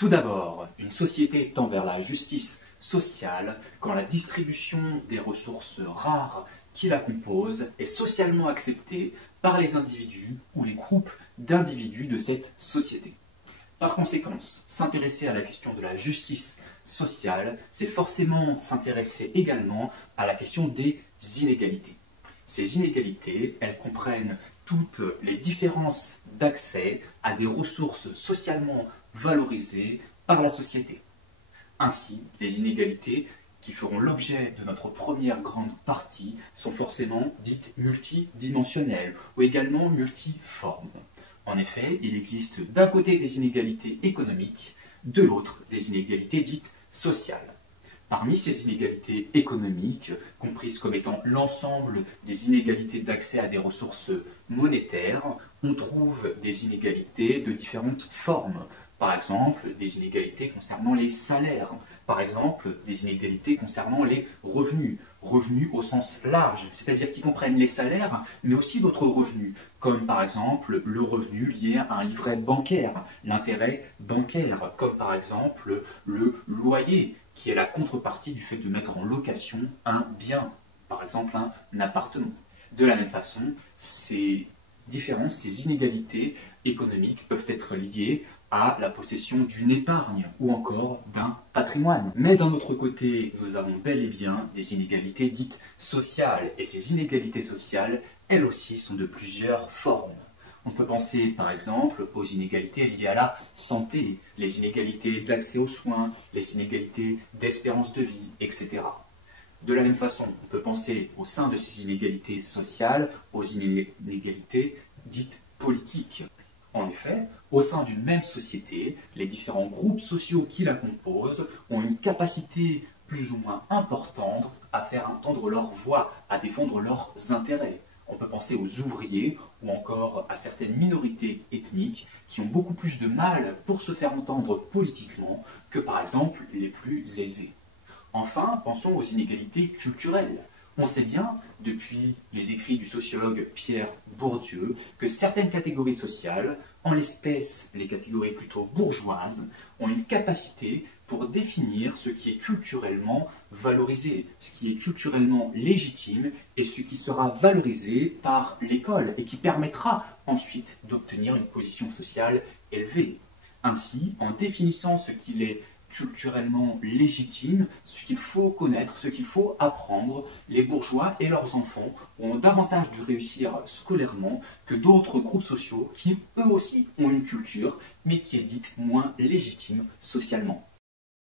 Tout d'abord, une société tend vers la justice sociale quand la distribution des ressources rares qui la composent est socialement acceptée par les individus ou les groupes d'individus de cette société. Par conséquent, s'intéresser à la question de la justice sociale, c'est forcément s'intéresser également à la question des inégalités. Ces inégalités, elles comprennent toutes les différences d'accès à des ressources socialement valorisées par la société. Ainsi, les inégalités qui feront l'objet de notre première grande partie sont forcément dites multidimensionnelles ou également multiformes. En effet, il existe d'un côté des inégalités économiques, de l'autre des inégalités dites sociales. Parmi ces inégalités économiques, comprises comme étant l'ensemble des inégalités d'accès à des ressources monétaires, on trouve des inégalités de différentes formes. Par exemple, des inégalités concernant les salaires. Par exemple, des inégalités concernant les revenus. Revenus au sens large, c'est-à-dire qui comprennent les salaires, mais aussi d'autres revenus, comme par exemple le revenu lié à un livret bancaire, l'intérêt bancaire, comme par exemple le loyer, qui est la contrepartie du fait de mettre en location un bien, par exemple un appartement. De la même façon, ces différences, ces inégalités économiques peuvent être liées à la possession d'une épargne ou encore d'un patrimoine. Mais d'un autre côté, nous avons bel et bien des inégalités dites sociales. Et ces inégalités sociales, elles aussi, sont de plusieurs formes. On peut penser par exemple aux inégalités liées à la santé, les inégalités d'accès aux soins, les inégalités d'espérance de vie, etc. De la même façon, on peut penser au sein de ces inégalités sociales aux inégalités dites politiques. En effet, au sein d'une même société, les différents groupes sociaux qui la composent ont une capacité plus ou moins importante à faire entendre leur voix, à défendre leurs intérêts. On peut penser aux ouvriers ou encore à certaines minorités ethniques qui ont beaucoup plus de mal pour se faire entendre politiquement que par exemple les plus aisés. Enfin, pensons aux inégalités culturelles. On sait bien, depuis les écrits du sociologue Pierre Bourdieu, que certaines catégories sociales, en l'espèce les catégories plutôt bourgeoises, ont une capacité pour définir ce qui est culturellement valorisé, ce qui est culturellement légitime et ce qui sera valorisé par l'école et qui permettra ensuite d'obtenir une position sociale élevée. Ainsi, en définissant ce qu'il est culturellement légitime, ce qu'il faut connaître, ce qu'il faut apprendre, les bourgeois et leurs enfants ont davantage de réussir scolairement que d'autres groupes sociaux qui eux aussi ont une culture mais qui est dite moins légitime socialement.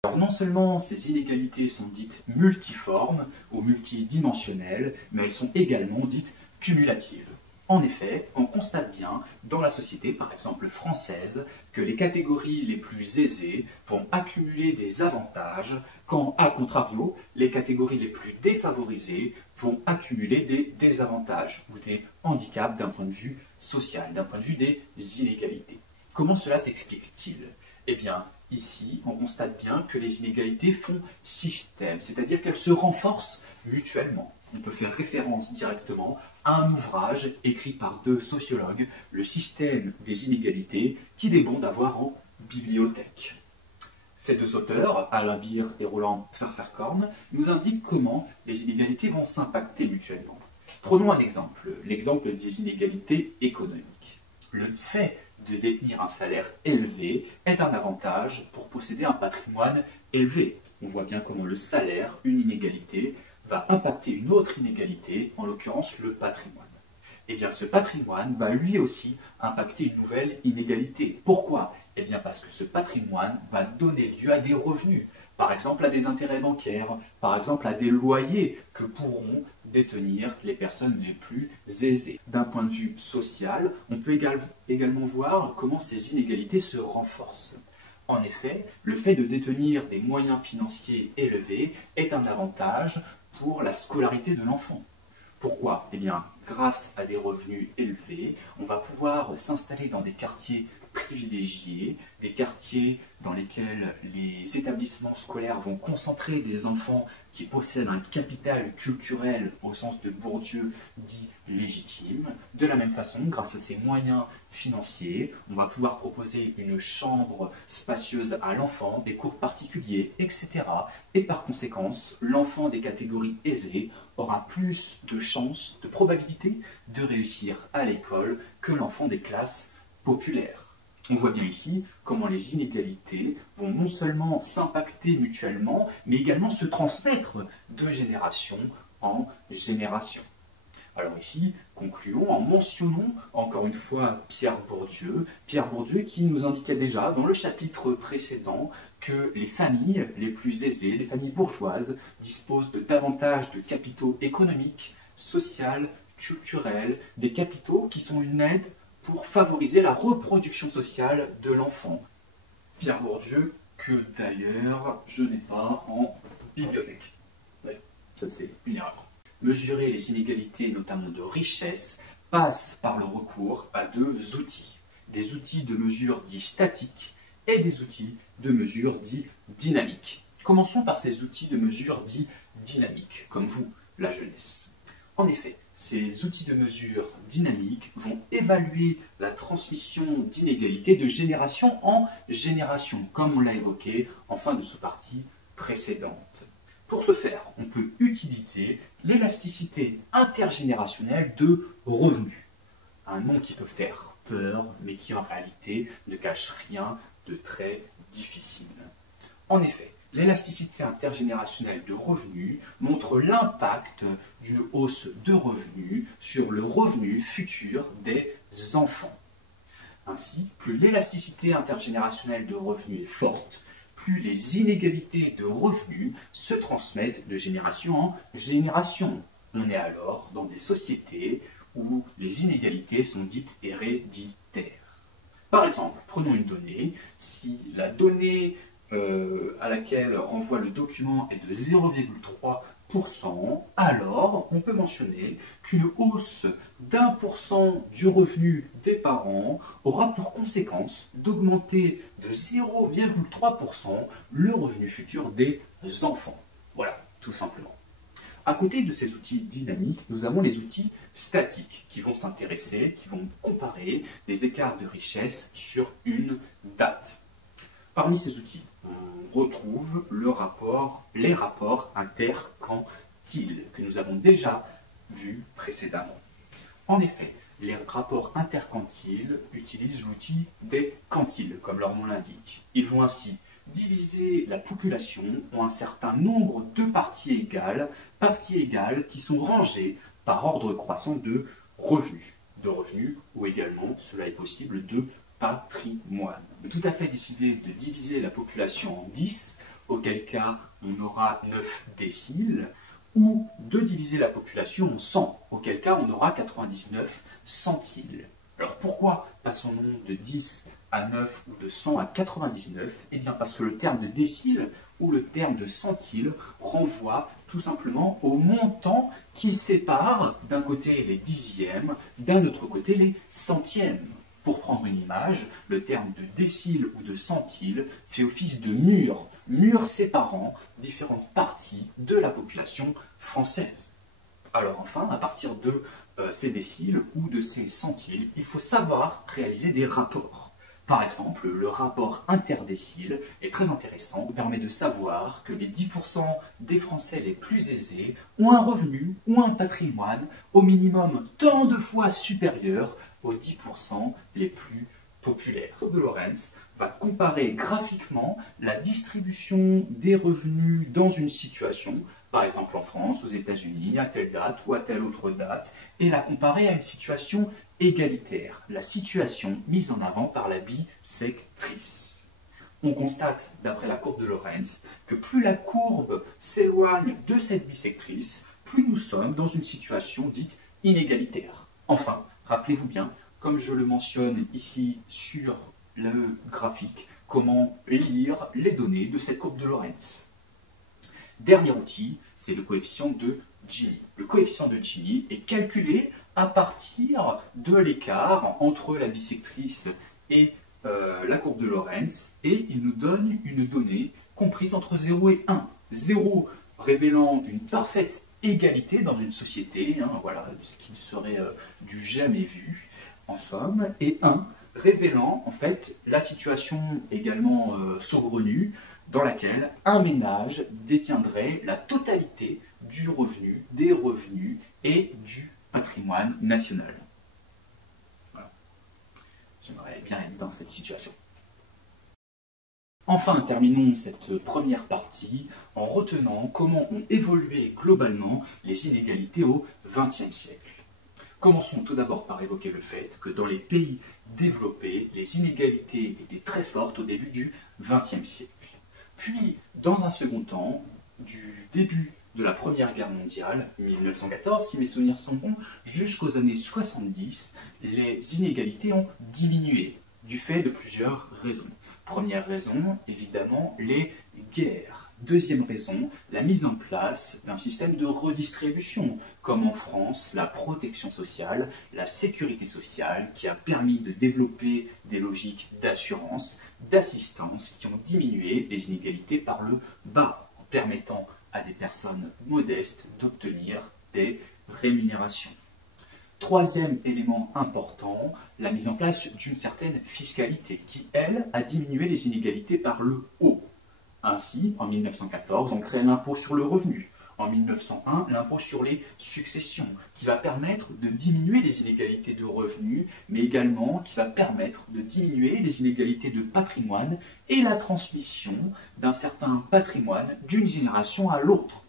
Alors non seulement ces inégalités sont dites multiformes ou multidimensionnelles, mais elles sont également dites cumulatives. En effet, on constate bien dans la société, par exemple française, que les catégories les plus aisées vont accumuler des avantages, quand, à contrario, les catégories les plus défavorisées vont accumuler des désavantages ou des handicaps d'un point de vue social, d'un point de vue des inégalités. Comment cela s'explique-t-il? Eh bien, ici, on constate bien que les inégalités font système, c'est-à-dire qu'elles se renforcent mutuellement. On peut faire référence directement à un ouvrage écrit par deux sociologues, Le système des inégalités, qu'il est bon d'avoir en bibliothèque. Ces deux auteurs, Alain Beer et Roland Pfefferkorn, nous indiquent comment les inégalités vont s'impacter mutuellement. Prenons un exemple, l'exemple des inégalités économiques. Le fait de détenir un salaire élevé est un avantage pour posséder un patrimoine élevé. On voit bien comment le salaire, une inégalité, va impacter une autre inégalité, en l'occurrence le patrimoine. Et bien ce patrimoine va lui aussi impacter une nouvelle inégalité. Pourquoi? Eh bien parce que ce patrimoine va donner lieu à des revenus, par exemple à des intérêts bancaires, par exemple à des loyers que pourront détenir les personnes les plus aisées. D'un point de vue social, on peut également voir comment ces inégalités se renforcent. En effet, le fait de détenir des moyens financiers élevés est un avantage pour la scolarité de l'enfant. Pourquoi? Eh bien, grâce à des revenus élevés, on va pouvoir s'installer dans des quartiers privilégiés, des quartiers dans lesquels les établissements scolaires vont concentrer des enfants qui possèdent un capital culturel au sens de Bourdieu dit légitime. De la même façon, grâce à ces moyens financiers, on va pouvoir proposer une chambre spacieuse à l'enfant, des cours particuliers, etc. Et par conséquence, l'enfant des catégories aisées aura plus de chances, de probabilité de réussir à l'école que l'enfant des classes populaires. On voit bien ici comment les inégalités vont non seulement s'impacter mutuellement, mais également se transmettre de génération en génération. Alors ici, concluons en mentionnant encore une fois Pierre Bourdieu qui nous indiquait déjà dans le chapitre précédent que les familles les plus aisées, les familles bourgeoises, disposent de davantage de capitaux économiques, sociaux, culturels, des capitaux qui sont une aide pour favoriser la reproduction sociale de l'enfant. Pierre Bourdieu, que d'ailleurs je n'ai pas en bibliothèque. Ouais, ça c'est une erreur. Mesurer les inégalités, notamment de richesse, passe par le recours à deux outils. Des outils de mesure dits statiques et des outils de mesure dits dynamiques. Commençons par ces outils de mesure dits dynamiques, comme vous, la jeunesse. En effet, ces outils de mesure dynamiques vont évaluer la transmission d'inégalités de génération en génération, comme on l'a évoqué en fin de sous-partie précédente. Pour ce faire, on peut utiliser l'élasticité intergénérationnelle de revenus. Un nom qui peut faire peur, mais qui en réalité ne cache rien de très difficile. En effet, l'élasticité intergénérationnelle de revenus montre l'impact d'une hausse de revenus sur le revenu futur des enfants. Ainsi, plus l'élasticité intergénérationnelle de revenus est forte, plus les inégalités de revenus se transmettent de génération en génération. On est alors dans des sociétés où les inégalités sont dites héréditaires. Par exemple, prenons une donnée, si la donnée à laquelle renvoie le document est de 0,3%, alors on peut mentionner qu'une hausse d'1% du revenu des parents aura pour conséquence d'augmenter de 0,3% le revenu futur des enfants. Voilà, tout simplement. À côté de ces outils dynamiques, nous avons les outils statiques qui vont s'intéresser, qui vont comparer des écarts de richesse sur une date. Parmi ces outils, on retrouve les rapports interquantiles que nous avons déjà vus précédemment. En effet, les rapports interquantiles utilisent l'outil des quantiles, comme leur nom l'indique. Ils vont ainsi diviser la population en un certain nombre de parties égales qui sont rangées par ordre croissant de revenus. Ou également, cela est possible, de patrimoine. On peut tout à fait décider de diviser la population en 10, auquel cas on aura 9 déciles, ou de diviser la population en 100, auquel cas on aura 99 centiles. Alors pourquoi passons-nous de 10 à 9 ou de 100 à 99? Eh bien parce que le terme de décile ou le terme de centile renvoie tout simplement au montant qui sépare d'un côté les dixièmes, d'un autre côté les centièmes. Pour prendre une image, le terme de décile ou de centile fait office de mur séparant différentes parties de la population française. Alors enfin, à partir de ces déciles ou de ces centiles, il faut savoir réaliser des rapports. Par exemple, le rapport interdécile est très intéressant, permet de savoir que les 10% des Français les plus aisés ont un revenu ou un patrimoine au minimum tant de fois supérieur aux 10% les plus populaires. De Lorentz va comparer graphiquement la distribution des revenus dans une situation, par exemple en France, aux États-Unis, à telle date ou à telle autre date, et la comparer à une situation égalitaire, la situation mise en avant par la bisectrice. On constate, d'après la courbe de Lorentz, que plus la courbe s'éloigne de cette bisectrice, plus nous sommes dans une situation dite inégalitaire. Enfin, rappelez-vous bien, comme je le mentionne ici sur le graphique, comment lire les données de cette courbe de Lorentz. Dernier outil, c'est le coefficient de Gini. Le coefficient de Gini est calculé à partir de l'écart entre la bisectrice et la courbe de Lorenz et il nous donne une donnée comprise entre 0 et 1. 0 révélant une parfaite égalité dans une société, voilà, ce qui serait du jamais vu, en somme, et 1 révélant en fait la situation également saugrenue dans laquelle un ménage détiendrait la totalité du revenu, des revenus et du patrimoine national. Voilà. J'aimerais bien être dans cette situation. Enfin, terminons cette première partie en retenant comment ont évolué globalement les inégalités au XXe siècle. Commençons tout d'abord par évoquer le fait que dans les pays développés, les inégalités étaient très fortes au début du XXe siècle. Puis, dans un second temps, du début de la Première Guerre mondiale, 1914, si mes souvenirs sont bons, jusqu'aux années 70, les inégalités ont diminué, du fait de plusieurs raisons. Première raison, évidemment, les guerres. Deuxième raison, la mise en place d'un système de redistribution, comme en France, la protection sociale, la sécurité sociale, qui a permis de développer des logiques d'assurance, d'assistance, qui ont diminué les inégalités par le bas, en permettant à des personnes modestes d'obtenir des rémunérations. Troisième élément important, la mise en place d'une certaine fiscalité qui, elle, a diminué les inégalités par le haut. Ainsi, en 1914, on crée l'impôt sur le revenu. En 1901, l'impôt sur les successions, qui va permettre de diminuer les inégalités de revenus, mais également qui va permettre de diminuer les inégalités de patrimoine et la transmission d'un certain patrimoine d'une génération à l'autre.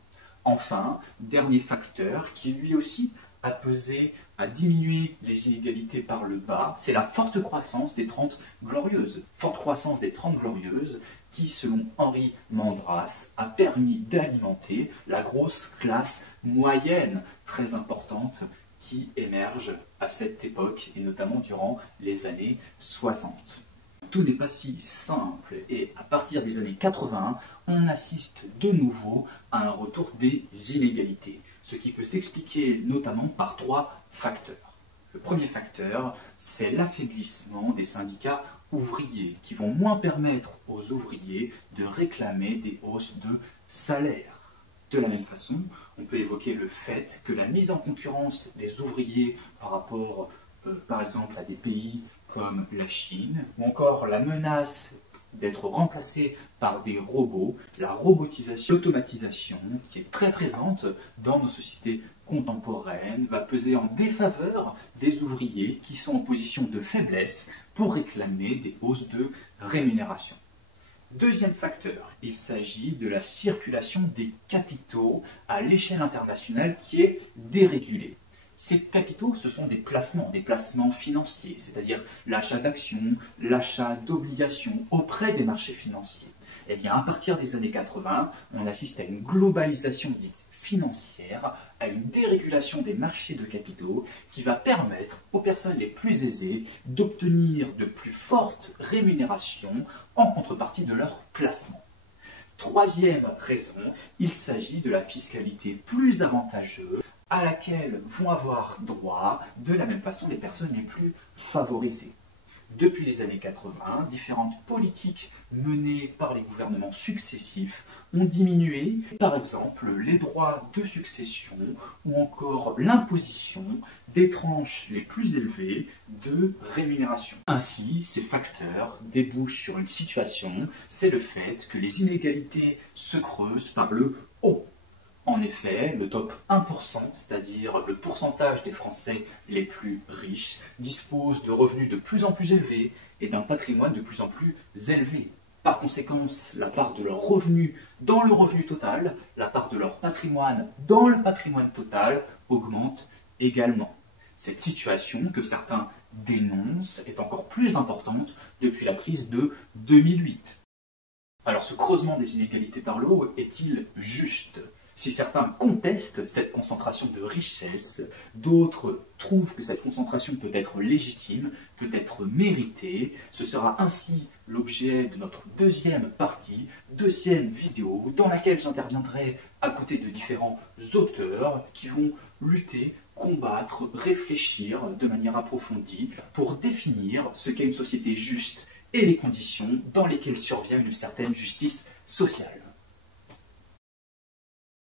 Enfin, dernier facteur qui lui aussi a pesé à diminuer les inégalités par le bas, c'est la forte croissance des 30 Glorieuses. Forte croissance des 30 Glorieuses qui, selon Henri Mandras, a permis d'alimenter la grosse classe moyenne très importante qui émerge à cette époque, et notamment durant les années 60. Tout n'est pas si simple, et à partir des années 80, on assiste de nouveau à un retour des inégalités, ce qui peut s'expliquer notamment par trois facteurs. Le premier facteur, c'est l'affaiblissement des syndicats ouvriers, qui vont moins permettre aux ouvriers de réclamer des hausses de salaire. De la même façon, on peut évoquer le fait que la mise en concurrence des ouvriers par rapport, par exemple, à des pays comme la Chine, ou encore la menace d'être remplacé par des robots, la robotisation, l'automatisation, qui est très présente dans nos sociétés contemporaines, va peser en défaveur des ouvriers qui sont en position de faiblesse pour réclamer des hausses de rémunération. Deuxième facteur, il s'agit de la circulation des capitaux à l'échelle internationale qui est dérégulée. Ces capitaux, ce sont des placements financiers, c'est-à-dire l'achat d'actions, l'achat d'obligations auprès des marchés financiers. Eh bien, à partir des années 80, on assiste à une globalisation dite financière, à une dérégulation des marchés de capitaux qui va permettre aux personnes les plus aisées d'obtenir de plus fortes rémunérations en contrepartie de leurs placements. Troisième raison, il s'agit de la fiscalité plus avantageuse à laquelle vont avoir droit de la même façon les personnes les plus favorisées. Depuis les années 80, différentes politiques menées par les gouvernements successifs ont diminué, par exemple, les droits de succession ou encore l'imposition des tranches les plus élevées de rémunération. Ainsi, ces facteurs débouchent sur une situation, c'est le fait que les inégalités se creusent par le haut. En effet, le top 1%, c'est-à-dire le pourcentage des Français les plus riches, dispose de revenus de plus en plus élevés et d'un patrimoine de plus en plus élevé. Par conséquent, la part de leurs revenus dans le revenu total, la part de leur patrimoine dans le patrimoine total augmente également. Cette situation que certains dénoncent est encore plus importante depuis la crise de 2008. Alors ce creusement des inégalités par le haut est-il juste ? Si certains contestent cette concentration de richesse, d'autres trouvent que cette concentration peut être légitime, peut être méritée. Ce sera ainsi l'objet de notre deuxième partie, deuxième vidéo, dans laquelle j'interviendrai à côté de différents auteurs qui vont lutter, combattre, réfléchir de manière approfondie pour définir ce qu'est une société juste et les conditions dans lesquelles survient une certaine justice sociale.